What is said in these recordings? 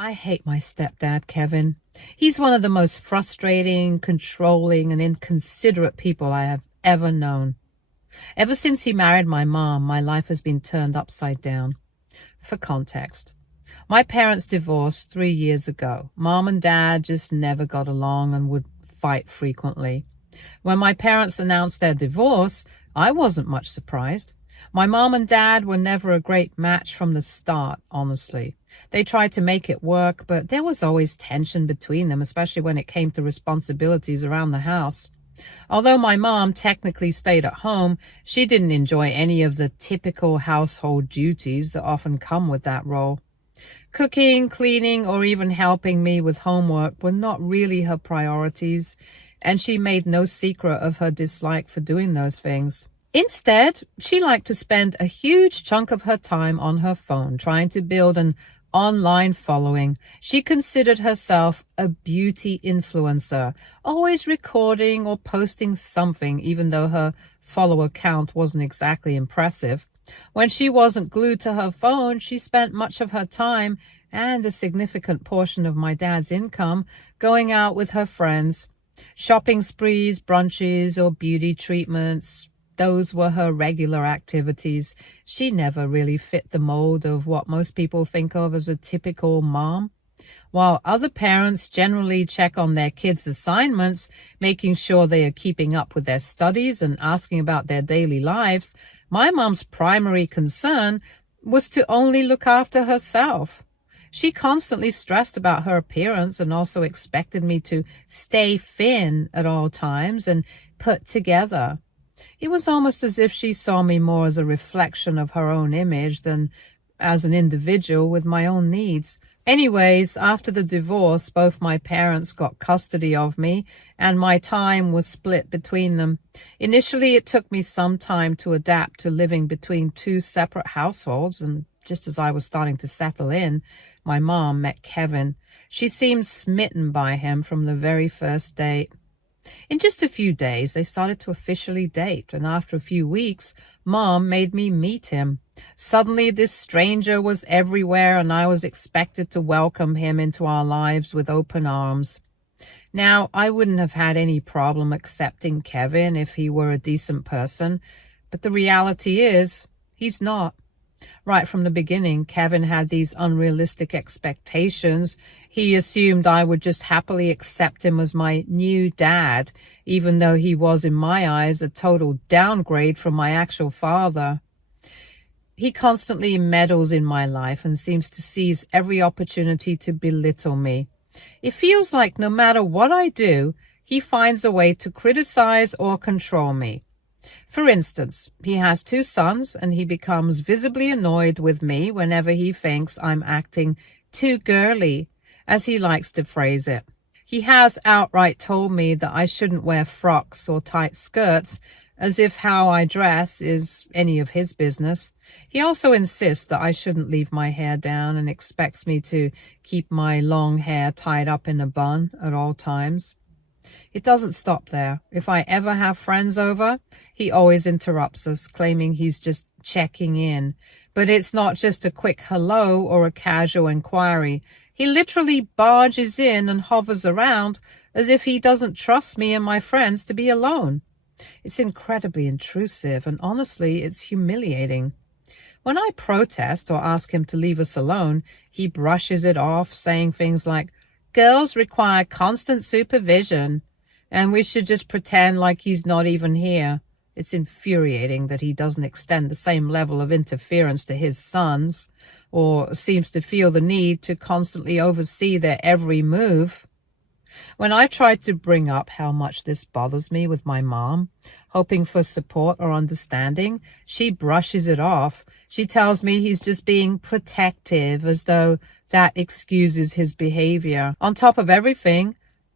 I hate my stepdad, Kevin. He's one of the most frustrating, controlling, and inconsiderate people I have ever known. Ever since he married my mom, my life has been turned upside down. For context, my parents divorced 3 years ago. Mom and dad just never got along and would fight frequently. When my parents announced their divorce, I wasn't much surprised. My mom and dad were never a great match from the start, honestly. They tried to make it work, but there was always tension between them, especially when it came to responsibilities around the house. Although my mom technically stayed at home, she didn't enjoy any of the typical household duties that often come with that role. Cooking, cleaning, or even helping me with homework were not really her priorities, and she made no secret of her dislike for doing those things. Instead, she liked to spend a huge chunk of her time on her phone trying to build an online following. She considered herself a beauty influencer, always recording or posting something, even though her follower count wasn't exactly impressive. When she wasn't glued to her phone, she spent much of her time and a significant portion of my dad's income going out with her friends. Shopping sprees, brunches, or beauty treatments, those were her regular activities. She never really fit the mold of what most people think of as a typical mom. While other parents generally check on their kids' assignments, making sure they are keeping up with their studies and asking about their daily lives, my mom's primary concern was to only look after herself. She constantly stressed about her appearance and also expected me to stay thin at all times and put together. It was almost as if she saw me more as a reflection of her own image than as an individual with my own needs. Anyways, after the divorce, both my parents got custody of me, and my time was split between them. Initially, it took me some time to adapt to living between two separate households, and just as I was starting to settle in, my mom met Kevin. She seemed smitten by him from the very first date. In just a few days, they started to officially date, and after a few weeks, Mom made me meet him. Suddenly, this stranger was everywhere, and I was expected to welcome him into our lives with open arms. Now, I wouldn't have had any problem accepting Kevin if he were a decent person, but the reality is, he's not. Right from the beginning, Kevin had these unrealistic expectations. He assumed I would just happily accept him as my new dad, even though he was, in my eyes, a total downgrade from my actual father. He constantly meddles in my life and seems to seize every opportunity to belittle me. It feels like no matter what I do, he finds a way to criticize or control me. For instance, he has 2 sons, and he becomes visibly annoyed with me whenever he thinks I'm acting too girly, as he likes to phrase it. He has outright told me that I shouldn't wear frocks or tight skirts, as if how I dress is any of his business. He also insists that I shouldn't leave my hair down and expects me to keep my long hair tied up in a bun at all times. It doesn't stop there. If I ever have friends over, he always interrupts us, claiming he's just checking in. But it's not just a quick hello or a casual inquiry. He literally barges in and hovers around as if he doesn't trust me and my friends to be alone. It's incredibly intrusive, and honestly, it's humiliating. When I protest or ask him to leave us alone, he brushes it off, saying things like, "Girls require constant supervision, and we should just pretend like he's not even here." It's infuriating that he doesn't extend the same level of interference to his sons, or seems to feel the need to constantly oversee their every move. When I tried to bring up how much this bothers me with my mom, hoping for support or understanding, she brushes it off. She tells me he's just being protective, as though that excuses his behavior. On top of everything,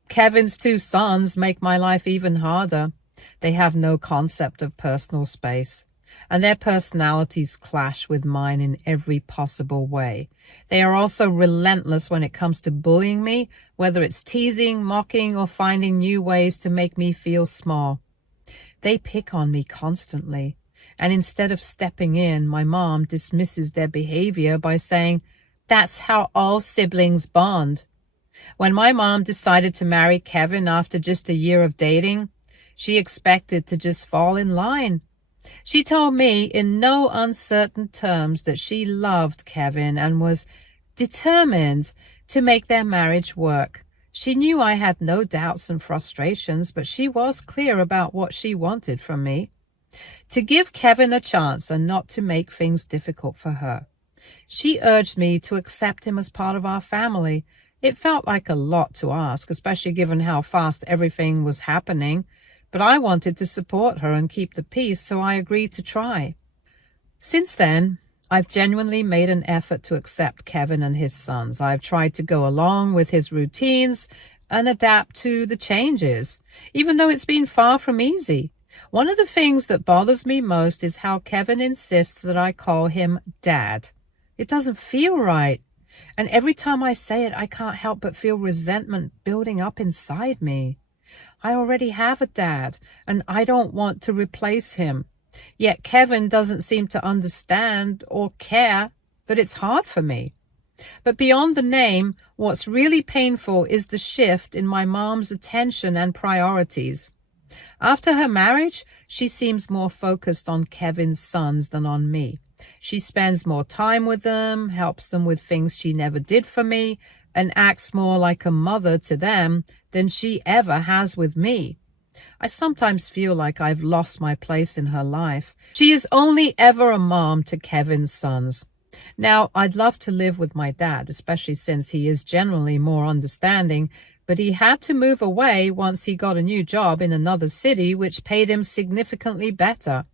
Kevin's 2 sons make my life even harder. They have no concept of personal space, and their personalities clash with mine in every possible way. They are also relentless when it comes to bullying me, whether it's teasing, mocking, or finding new ways to make me feel small. They pick on me constantly, and instead of stepping in, my mom dismisses their behavior by saying, That's how all siblings bond. When my mom decided to marry Kevin after just a year of dating, she expected to just fall in line. She told me in no uncertain terms that she loved Kevin and was determined to make their marriage work. She knew I had no doubts and frustrations, but she was clear about what she wanted from me. To give Kevin a chance and not to make things difficult for her. She urged me to accept him as part of our family. It felt like a lot to ask, especially given how fast everything was happening, but I wanted to support her and keep the peace, so I agreed to try. Since then, I've genuinely made an effort to accept Kevin and his sons. I've tried to go along with his routines and adapt to the changes, even though it's been far from easy. One of the things that bothers me most is how Kevin insists that I call him Dad. It doesn't feel right. And every time I say it, I can't help but feel resentment building up inside me. I already have a dad, and I don't want to replace him. Yet Kevin doesn't seem to understand or care that it's hard for me. But beyond the name, what's really painful is the shift in my mom's attention and priorities. After her marriage, she seems more focused on Kevin's sons than on me. She spends more time with them, helps them with things she never did for me, and acts more like a mother to them than she ever has with me. I sometimes feel like I've lost my place in her life. She is only ever a mom to Kevin's sons. Now, I'd love to live with my dad, especially since he is generally more understanding, but he had to move away once he got a new job in another city, which paid him significantly better.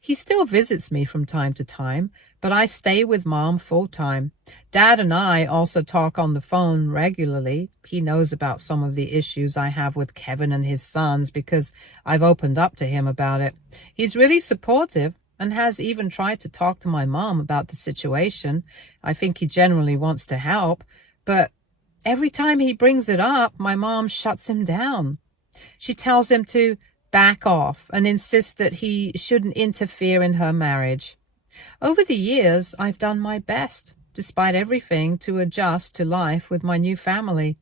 He still visits me from time to time, but I stay with Mom full-time. Dad and I also talk on the phone regularly. He knows about some of the issues I have with Kevin and his sons because I've opened up to him about it. He's really supportive and has even tried to talk to my mom about the situation. I think he generally wants to help, but every time he brings it up, my mom shuts him down. She tells him to back off and insists that he shouldn't interfere in her marriage. Over the years, I've done my best, despite everything, to adjust to life with my new family.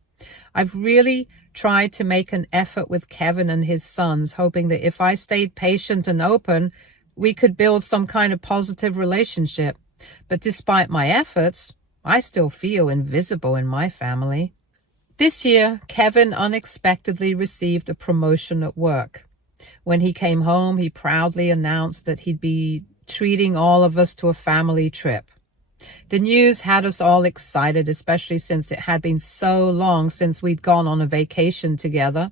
I've really tried to make an effort with Kevin and his sons, hoping that if I stayed patient and open, we could build some kind of positive relationship. But despite my efforts, I still feel invisible in my family. This year, Kevin unexpectedly received a promotion at work. When he came home, he proudly announced that he'd be treating all of us to a family trip. The news had us all excited, especially since it had been so long since we'd gone on a vacation together.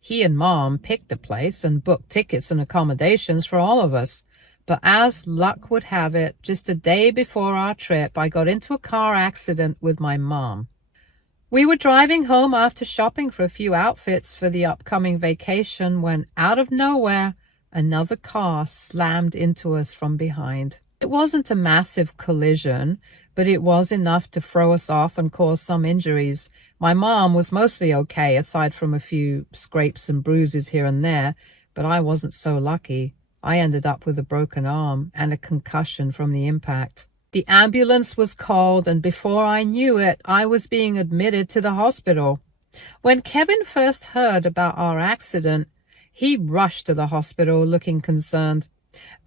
He and Mom picked the place and booked tickets and accommodations for all of us. But as luck would have it, just a day before our trip, I got into a car accident with my mom. We were driving home after shopping for a few outfits for the upcoming vacation when, out of nowhere, another car slammed into us from behind. It wasn't a massive collision, but it was enough to throw us off and cause some injuries. My mom was mostly okay, aside from a few scrapes and bruises here and there, but I wasn't so lucky. I ended up with a broken arm and a concussion from the impact. The ambulance was called, and before I knew it, I was being admitted to the hospital. When Kevin first heard about our accident, he rushed to the hospital looking concerned.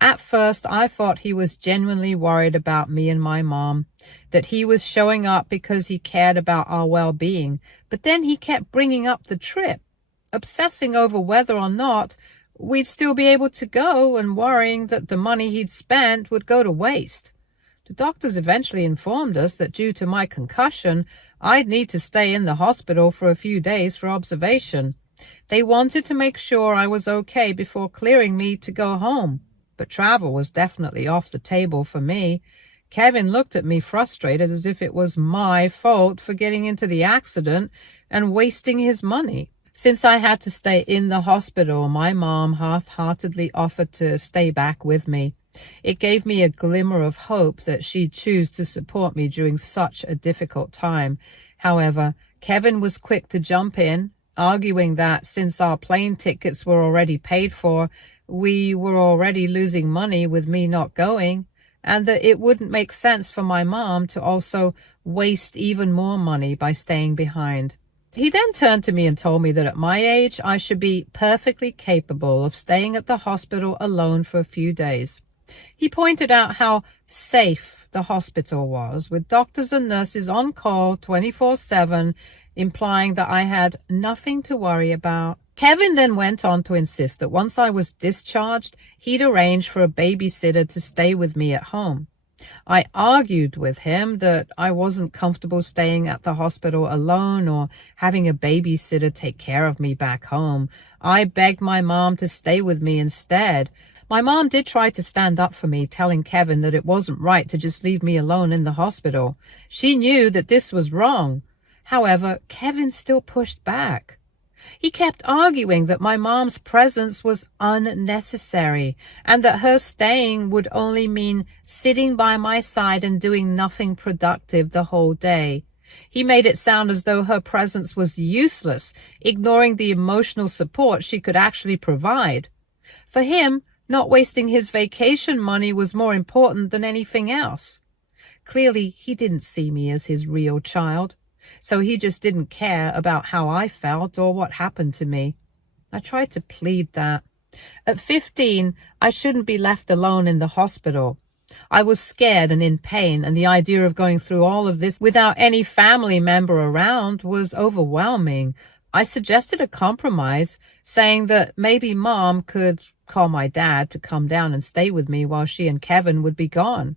At first, I thought he was genuinely worried about me and my mom, that he was showing up because he cared about our well-being. But then he kept bringing up the trip, obsessing over whether or not we'd still be able to go and worrying that the money he'd spent would go to waste. The doctors eventually informed us that due to my concussion, I'd need to stay in the hospital for a few days for observation. They wanted to make sure I was okay before clearing me to go home. But travel was definitely off the table for me. Kevin looked at me frustrated as if it was my fault for getting into the accident and wasting his money. Since I had to stay in the hospital, my mom half-heartedly offered to stay back with me. It gave me a glimmer of hope that she'd choose to support me during such a difficult time. However, Kevin was quick to jump in, arguing that since our plane tickets were already paid for, we were already losing money with me not going, and that it wouldn't make sense for my mom to also waste even more money by staying behind. He then turned to me and told me that at my age, I should be perfectly capable of staying at the hospital alone for a few days. He pointed out how safe the hospital was, with doctors and nurses on call 24/7, implying that I had nothing to worry about. Kevin then went on to insist that once I was discharged, he'd arrange for a babysitter to stay with me at home. I argued with him that I wasn't comfortable staying at the hospital alone or having a babysitter take care of me back home. I begged my mom to stay with me instead. My mom did try to stand up for me, telling Kevin that it wasn't right to just leave me alone in the hospital. She knew that this was wrong. However, Kevin still pushed back. He kept arguing that my mom's presence was unnecessary and that her staying would only mean sitting by my side and doing nothing productive the whole day. He made it sound as though her presence was useless, ignoring the emotional support she could actually provide. For him, not wasting his vacation money was more important than anything else. Clearly, he didn't see me as his real child. So he just didn't care about how I felt or what happened to me. I tried to plead that. At 15, I shouldn't be left alone in the hospital. I was scared and in pain, and the idea of going through all of this without any family member around was overwhelming. I suggested a compromise, saying that maybe Mom could call my dad to come down and stay with me while she and Kevin would be gone.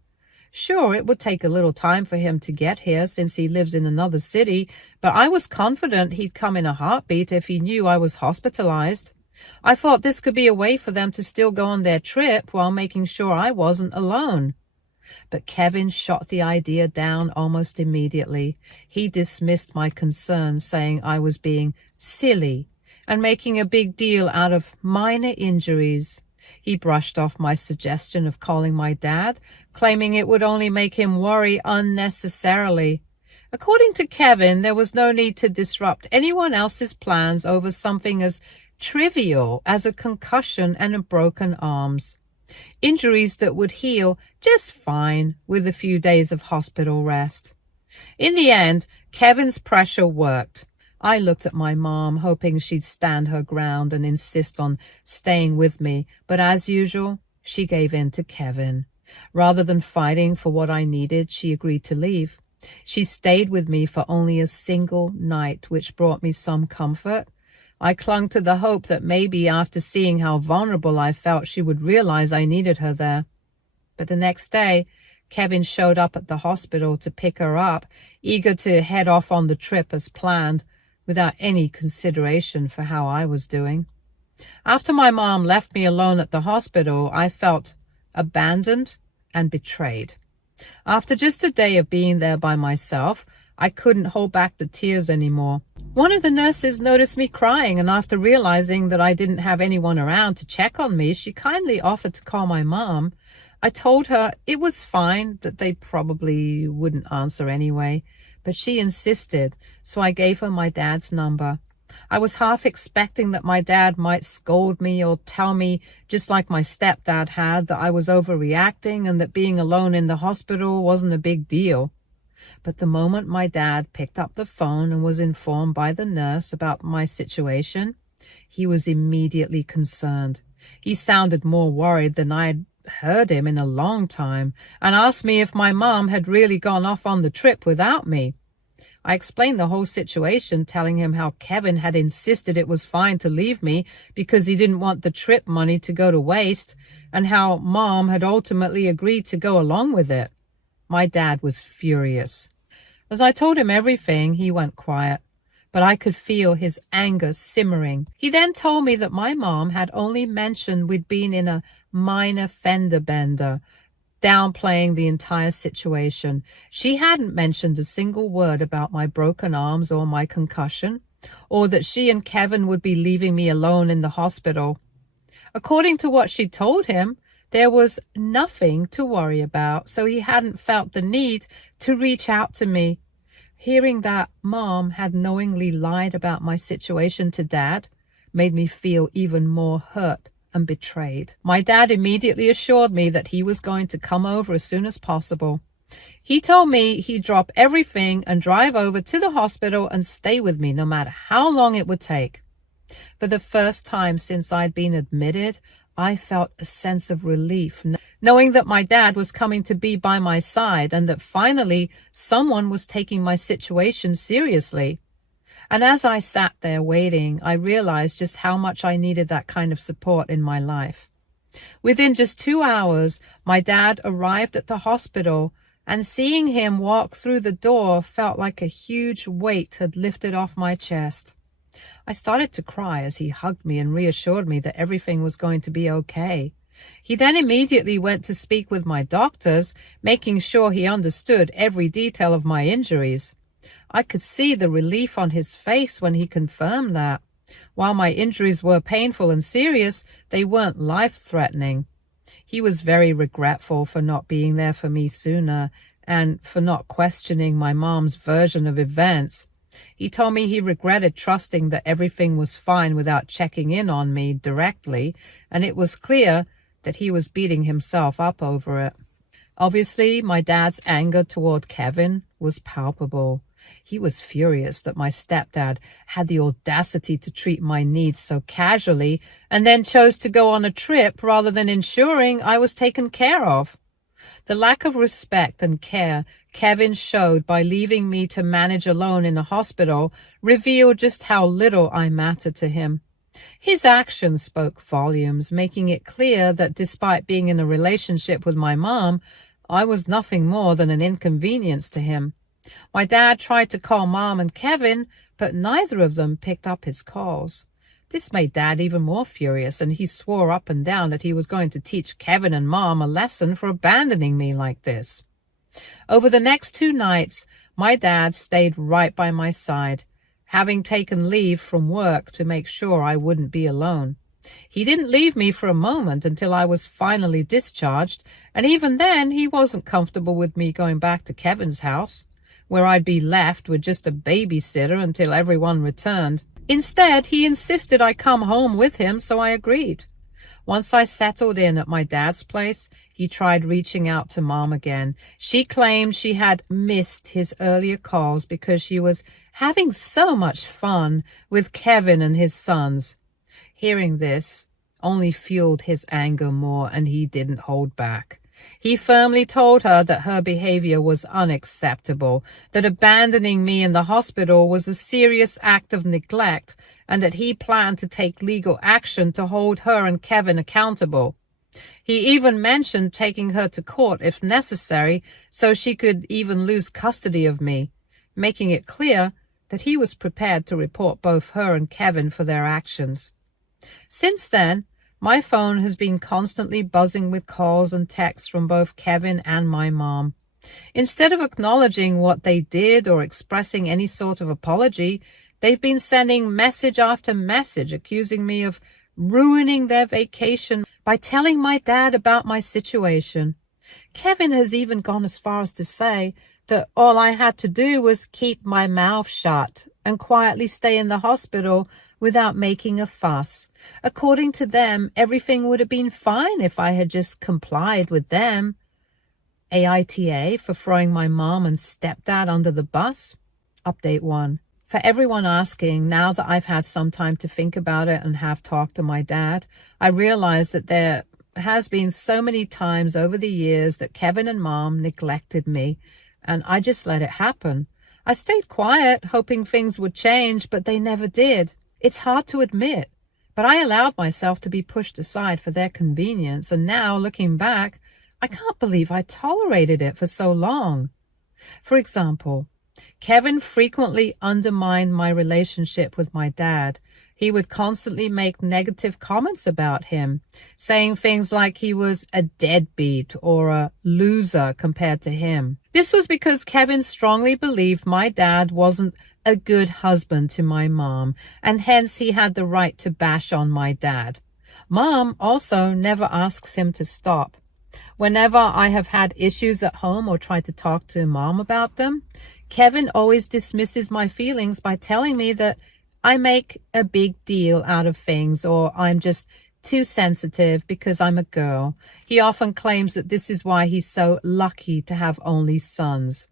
Sure, it would take a little time for him to get here since he lives in another city, but I was confident he'd come in a heartbeat if he knew I was hospitalized. I thought this could be a way for them to still go on their trip while making sure I wasn't alone. But Kevin shot the idea down almost immediately. He dismissed my concerns, saying I was being silly and making a big deal out of minor injuries. He brushed off my suggestion of calling my dad, claiming it would only make him worry unnecessarily. According to Kevin, there was no need to disrupt anyone else's plans over something as trivial as a concussion and broken arms. Injuries that would heal just fine with a few days of hospital rest. In the end, Kevin's pressure worked. I looked at my mom, hoping she'd stand her ground and insist on staying with me, but as usual, she gave in to Kevin. Rather than fighting for what I needed, she agreed to leave. She stayed with me for only a single night, which brought me some comfort. I clung to the hope that maybe after seeing how vulnerable I felt, she would realize I needed her there. But the next day, Kevin showed up at the hospital to pick her up, eager to head off on the trip as planned, without any consideration for how I was doing. After my mom left me alone at the hospital, I felt abandoned and betrayed. After just a day of being there by myself, I couldn't hold back the tears anymore. One of the nurses noticed me crying, and after realizing that I didn't have anyone around to check on me, she kindly offered to call my mom. I told her it was fine, that they probably wouldn't answer anyway, but she insisted, so I gave her my dad's number. I was half expecting that my dad might scold me or tell me, just like my stepdad had, that I was overreacting and that being alone in the hospital wasn't a big deal. But the moment my dad picked up the phone and was informed by the nurse about my situation, he was immediately concerned. He sounded more worried than I'd heard him in a long time, and asked me if my mom had really gone off on the trip without me. I explained the whole situation, telling him how Kevin had insisted it was fine to leave me because he didn't want the trip money to go to waste, and how Mom had ultimately agreed to go along with it. My dad was furious. As I told him everything, he went quiet, but I could feel his anger simmering. He then told me that my mom had only mentioned we'd been in a minor fender bender, downplaying the entire situation. She hadn't mentioned a single word about my broken arms or my concussion, or that she and Kevin would be leaving me alone in the hospital. According to what she told him, there was nothing to worry about, so he hadn't felt the need to reach out to me. Hearing that Mom had knowingly lied about my situation to Dad made me feel even more hurt and betrayed. My dad immediately assured me that he was going to come over as soon as possible. He told me he'd drop everything and drive over to the hospital and stay with me no matter how long it would take. For the first time since I'd been admitted, I felt a sense of relief, knowing that my dad was coming to be by my side and that finally someone was taking my situation seriously. And as I sat there waiting, I realized just how much I needed that kind of support in my life. Within just 2 hours, my dad arrived at the hospital, and seeing him walk through the door felt like a huge weight had lifted off my chest. I started to cry as he hugged me and reassured me that everything was going to be okay. He then immediately went to speak with my doctors, making sure he understood every detail of my injuries. I could see the relief on his face when he confirmed that. While my injuries were painful and serious, they weren't life-threatening. He was very regretful for not being there for me sooner and for not questioning my mom's version of events. He told me he regretted trusting that everything was fine without checking in on me directly, and it was clear that he was beating himself up over it. Obviously, my dad's anger toward Kevin was palpable. He was furious that my stepdad had the audacity to treat my needs so casually and then chose to go on a trip rather than ensuring I was taken care of. The lack of respect and care Kevin showed by leaving me to manage alone in a hospital revealed just how little I mattered to him. His actions spoke volumes, making it clear that despite being in a relationship with my mom, I was nothing more than an inconvenience to him. My dad tried to call Mom and Kevin, but neither of them picked up his calls. This made Dad even more furious, and he swore up and down that he was going to teach Kevin and Mom a lesson for abandoning me like this. Over the next 2 nights, my dad stayed right by my side, having taken leave from work to make sure I wouldn't be alone. He didn't leave me for a moment until I was finally discharged, and even then he wasn't comfortable with me going back to Kevin's house, where I'd be left with just a babysitter until everyone returned. Instead, he insisted I come home with him, so I agreed. Once I settled in at my dad's place, he tried reaching out to Mom again. She claimed she had missed his earlier calls because she was having so much fun with Kevin and his sons. Hearing this only fueled his anger more, and he didn't hold back. He firmly told her that her behavior was unacceptable, that abandoning me in the hospital was a serious act of neglect, and that he planned to take legal action to hold her and Kevin accountable. He even mentioned taking her to court if necessary, so she could even lose custody of me, making it clear that he was prepared to report both her and Kevin for their actions. Since then, my phone has been constantly buzzing with calls and texts from both Kevin and my mom. Instead of acknowledging what they did or expressing any sort of apology, they've been sending message after message accusing me of ruining their vacation by telling my dad about my situation. Kevin has even gone as far as to say that all I had to do was keep my mouth shut and quietly stay in the hospital without making a fuss. According to them, everything would have been fine if I had just complied with them. AITA for throwing my mom and stepdad under the bus? Update 1. For everyone asking, now that I've had some time to think about it and have talked to my dad, I realize that there has been so many times over the years that Kevin and Mom neglected me, and I just let it happen. I stayed quiet, hoping things would change, but they never did. It's hard to admit, but I allowed myself to be pushed aside for their convenience, and now, looking back, I can't believe I tolerated it for so long. For example, Kevin frequently undermined my relationship with my dad. He would constantly make negative comments about him, saying things like he was a deadbeat or a loser compared to him. This was because Kevin strongly believed my dad wasn't a good husband to my mom, and hence he had the right to bash on my dad. Mom also never asks him to stop. Whenever I have had issues at home or tried to talk to Mom about them, Kevin always dismisses my feelings by telling me that I make a big deal out of things, or I'm just too sensitive because I'm a girl. He often claims that this is why he's so lucky to have only sons.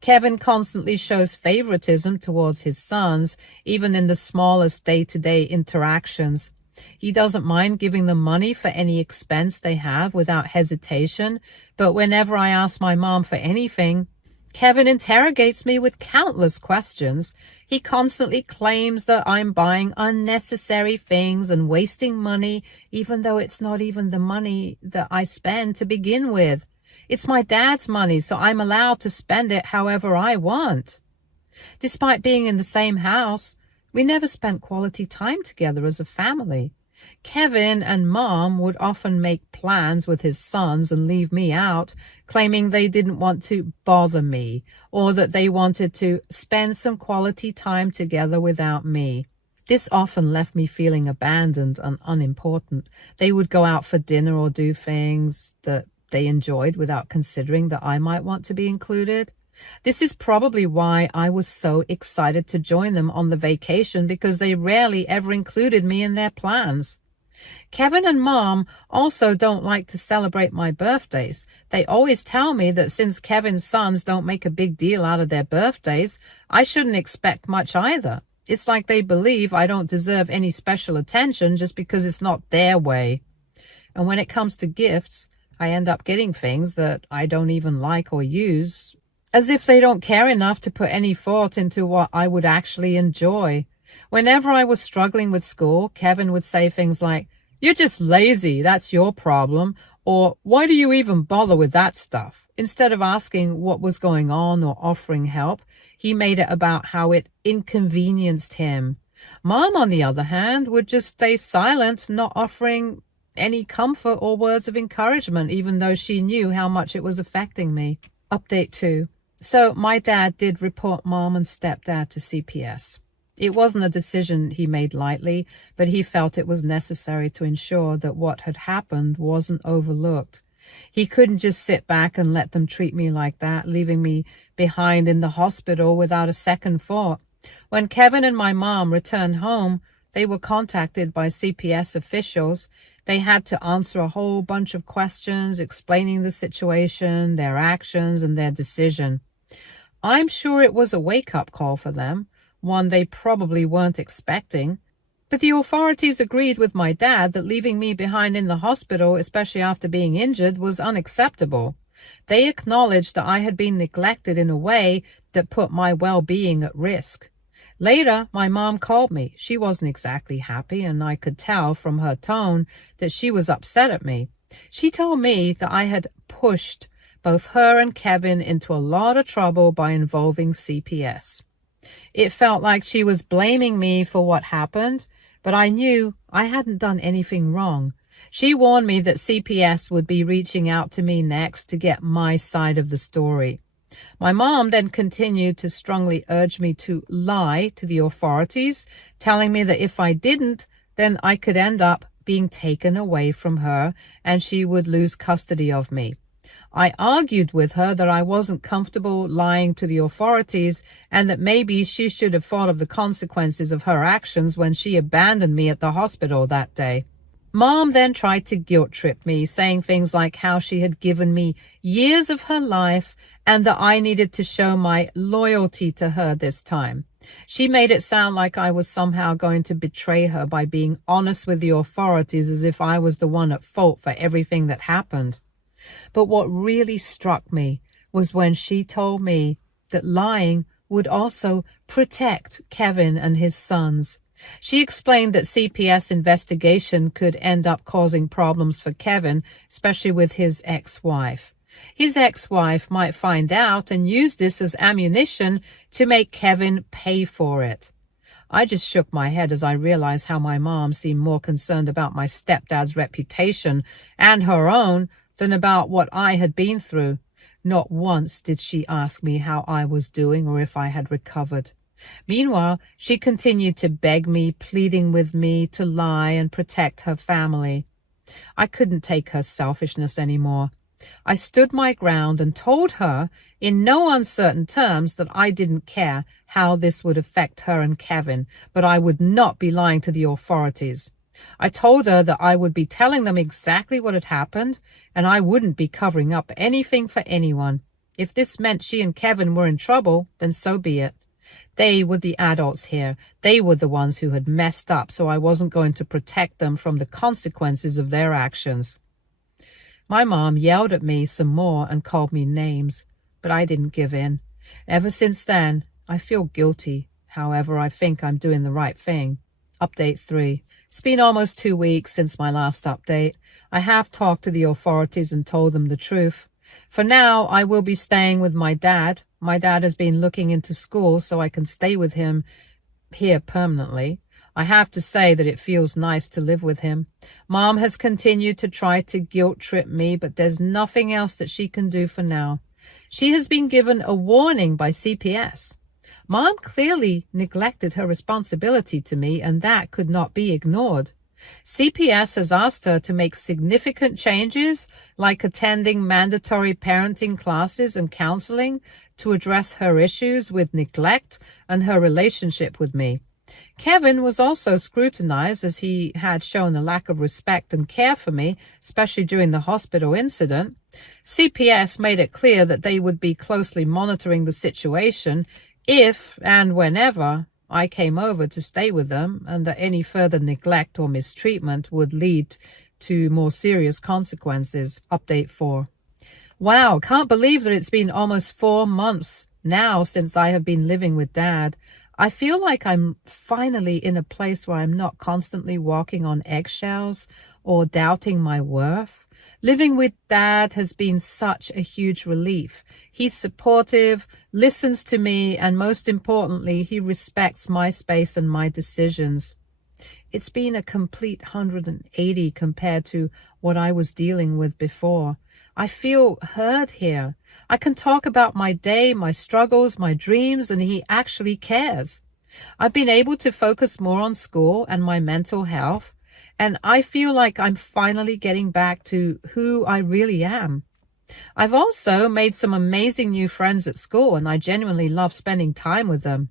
Kevin constantly shows favoritism towards his sons, even in the smallest day-to-day interactions. He doesn't mind giving them money for any expense they have without hesitation, but whenever I ask my mom for anything, Kevin interrogates me with countless questions. He constantly claims that I'm buying unnecessary things and wasting money, even though it's not even the money that I spend to begin with. It's my dad's money, so I'm allowed to spend it however I want. Despite being in the same house, we never spent quality time together as a family. Kevin and Mom would often make plans with his sons and leave me out, claiming they didn't want to bother me or that they wanted to spend some quality time together without me. This often left me feeling abandoned and unimportant. They would go out for dinner or do things that they enjoyed without considering that I might want to be included. This is probably why I was so excited to join them on the vacation, because they rarely ever included me in their plans. Kevin and Mom also don't like to celebrate my birthdays. They always tell me that since Kevin's sons don't make a big deal out of their birthdays, I shouldn't expect much either. It's like they believe I don't deserve any special attention just because it's not their way. And when it comes to gifts, I end up getting things that I don't even like or use, as if they don't care enough to put any thought into what I would actually enjoy. Whenever I was struggling with school, Kevin would say things like, "You're just lazy, that's your problem," or "Why do you even bother with that stuff?" Instead of asking what was going on or offering help, he made it about how it inconvenienced him. Mom, on the other hand, would just stay silent, not offering any comfort or words of encouragement, even though she knew how much it was affecting me. Update 2. So my dad did report Mom and Stepdad to CPS. It wasn't a decision he made lightly, but he felt it was necessary to ensure that what had happened wasn't overlooked. He couldn't just sit back and let them treat me like that, leaving me behind in the hospital without a second thought. When Kevin and my mom returned home, they were contacted by CPS officials. They had to answer a whole bunch of questions explaining the situation, their actions, and their decision. I'm sure it was a wake-up call for them, one they probably weren't expecting. But the authorities agreed with my dad that leaving me behind in the hospital, especially after being injured, was unacceptable. They acknowledged that I had been neglected in a way that put my well-being at risk. Later, my mom called me. She wasn't exactly happy, and I could tell from her tone that she was upset at me. She told me that I had pushed both her and Kevin into a lot of trouble by involving CPS. It felt like she was blaming me for what happened, but I knew I hadn't done anything wrong. She warned me that CPS would be reaching out to me next to get my side of the story. My mom then continued to strongly urge me to lie to the authorities, telling me that if I didn't, then I could end up being taken away from her and she would lose custody of me. I argued with her that I wasn't comfortable lying to the authorities and that maybe she should have thought of the consequences of her actions when she abandoned me at the hospital that day. Mom then tried to guilt-trip me, saying things like how she had given me years of her life and that I needed to show my loyalty to her this time. She made it sound like I was somehow going to betray her by being honest with the authorities, as if I was the one at fault for everything that happened. But what really struck me was when she told me that lying would also protect Kevin and his sons. She explained that CPS investigation could end up causing problems for Kevin, especially with his ex-wife. His ex-wife might find out and use this as ammunition to make Kevin pay for it. I just shook my head as I realized how my mom seemed more concerned about my stepdad's reputation and her own than about what I had been through. Not once did she ask me how I was doing or if I had recovered. Meanwhile, she continued to beg me, pleading with me to lie and protect her family. I couldn't take her selfishness anymore. I stood my ground and told her in no uncertain terms that I didn't care how this would affect her and Kevin, but I would not be lying to the authorities. I told her that I would be telling them exactly what had happened, and I wouldn't be covering up anything for anyone. If this meant she and Kevin were in trouble, then so be it. They were the adults here. They were the ones who had messed up, so I wasn't going to protect them from the consequences of their actions. My mom yelled at me some more and called me names, but I didn't give in. Ever since then, I feel guilty. However, I think I'm doing the right thing. Update 3. It's been almost 2 weeks since my last update. I have talked to the authorities and told them the truth. For now, I will be staying with my dad. My dad has been looking into school so I can stay with him here permanently. I have to say that it feels nice to live with him. Mom has continued to try to guilt trip me, but there's nothing else that she can do for now. She has been given a warning by CPS. Mom clearly neglected her responsibility to me, and that could not be ignored. CPS has asked her to make significant changes, like attending mandatory parenting classes and counseling, to address her issues with neglect and her relationship with me. Kevin was also scrutinized as he had shown a lack of respect and care for me, especially during the hospital incident. CPS made it clear that they would be closely monitoring the situation if and whenever I came over to stay with them, and that any further neglect or mistreatment would lead to more serious consequences. Update 4. Wow, can't believe that it's been almost 4 months now since I have been living with Dad. I feel like I'm finally in a place where I'm not constantly walking on eggshells or doubting my worth. Living with Dad has been such a huge relief. He's supportive, listens to me, and most importantly, he respects my space and my decisions. It's been a complete 180 compared to what I was dealing with before. I feel heard here. I can talk about my day, my struggles, my dreams, and he actually cares. I've been able to focus more on school and my mental health, and I feel like I'm finally getting back to who I really am. I've also made some amazing new friends at school, and I genuinely love spending time with them.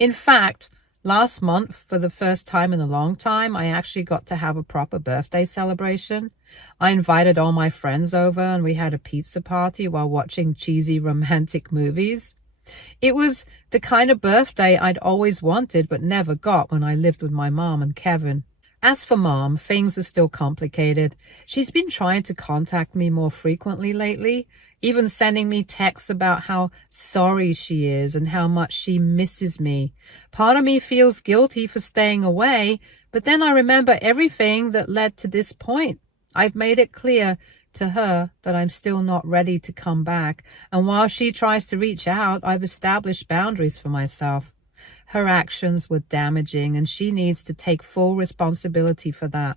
In fact, last month, for the first time in a long time, I actually got to have a proper birthday celebration. I invited all my friends over and we had a pizza party while watching cheesy romantic movies. It was the kind of birthday I'd always wanted but never got when I lived with my mom and Kevin. As for Mom, things are still complicated. She's been trying to contact me more frequently lately, even sending me texts about how sorry she is and how much she misses me. Part of me feels guilty for staying away, but then I remember everything that led to this point. I've made it clear to her that I'm still not ready to come back, and while she tries to reach out, I've established boundaries for myself. Her actions were damaging, and she needs to take full responsibility for that.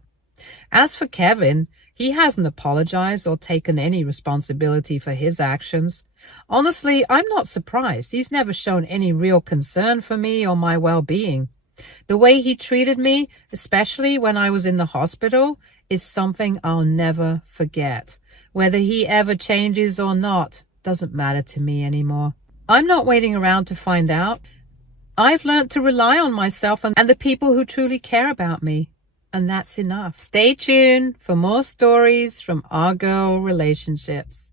As for Kevin, he hasn't apologized or taken any responsibility for his actions. Honestly, I'm not surprised. He's never shown any real concern for me or my well-being. The way he treated me, especially when I was in the hospital, is something I'll never forget. Whether he ever changes or not doesn't matter to me anymore. I'm not waiting around to find out. I've learned to rely on myself and the people who truly care about me, and that's enough. Stay tuned for more stories from our girl relationships.